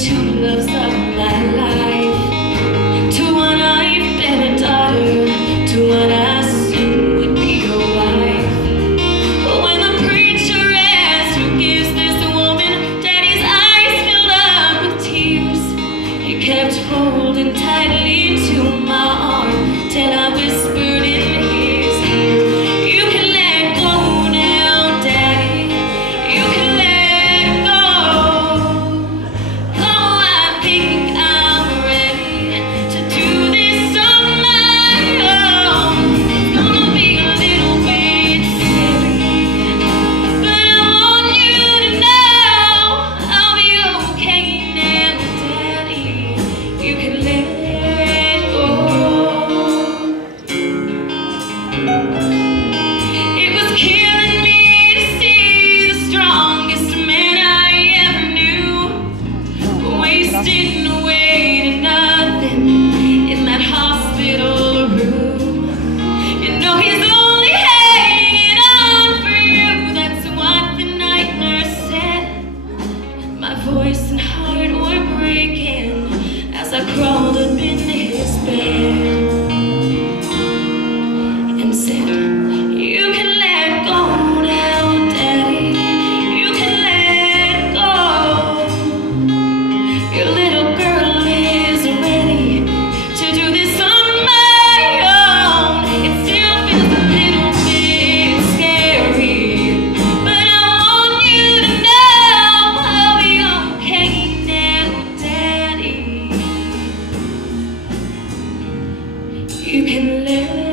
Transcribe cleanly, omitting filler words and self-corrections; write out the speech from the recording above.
two loves of my life, to one I've been a daughter, to one I soon would be a wife. But when the preacher asked who gives this woman, Daddy's eyes filled up with tears. He kept holding tightly to my arm till I whispered in his ear, "You can let go now, Daddy. You can let go. Oh, I think I'm ready to do this on my own. It's gonna be a little bit scary, but I want you to know I'll be okay now, Daddy. You can let go." It was killing me to see the strongest man I ever knew wasting away to nothing in that hospital room. You know he's only hanging on for you, that's what the night nurse said. My voice and heart were breaking as I crawled up in his bed and said, "You can let go now, Daddy. You can let go. Your little girl is ready to do this on my own. It still feels a little bit scary, but I want you to know I'll be okay now, Daddy. You can let